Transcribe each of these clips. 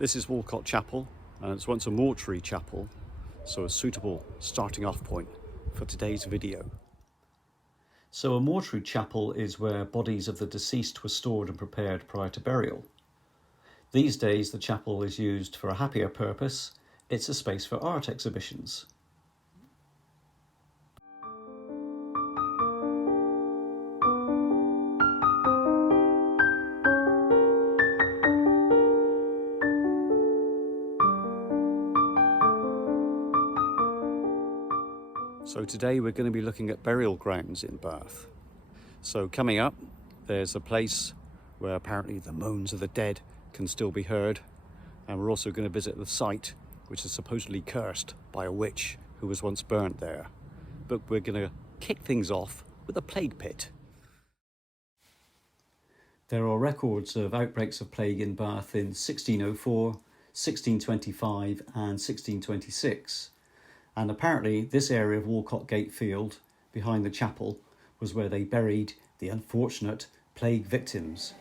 This is Walcot Chapel, and it's once a mortuary chapel, so a suitable starting off point for today's video. So a mortuary chapel is where bodies of the deceased were stored and prepared prior to burial. These days the chapel is used for a happier purpose. It's a space for art exhibitions. So today we're going to be looking at burial grounds in Bath. So coming up, there's a place where apparently the moans of the dead can still be heard. And we're also going to visit the site, which is supposedly cursed by a witch who was once burnt there. But we're going to kick things off with a plague pit. There are records of outbreaks of plague in Bath in 1604, 1625 and 1626. And apparently this area of Walcot Gate field behind the chapel was where they buried the unfortunate plague victims.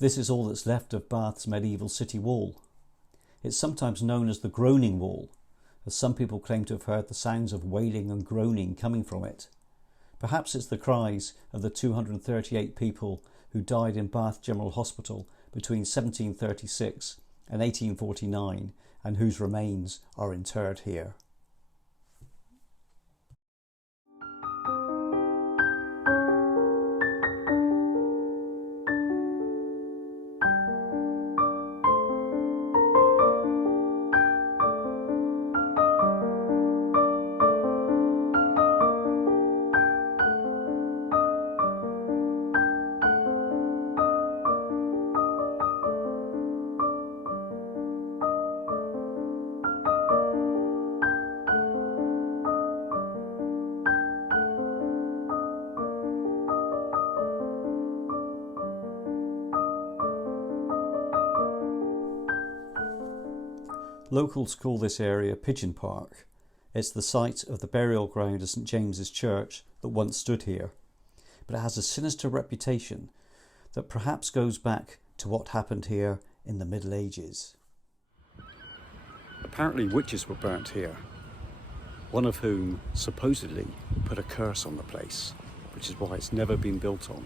This is all that's left of Bath's medieval city wall. It's sometimes known as the Groaning Wall, as some people claim to have heard the sounds of wailing and groaning coming from it. Perhaps it's the cries of the 238 people who died in Bath General Hospital between 1736 and 1849 and whose remains are interred here. Locals call this area Pigeon Park. It's the site of the burial ground of St James's Church that once stood here, but it has a sinister reputation that perhaps goes back to what happened here in the Middle Ages. Apparently witches were burnt here, one of whom supposedly put a curse on the place, which is why it's never been built on.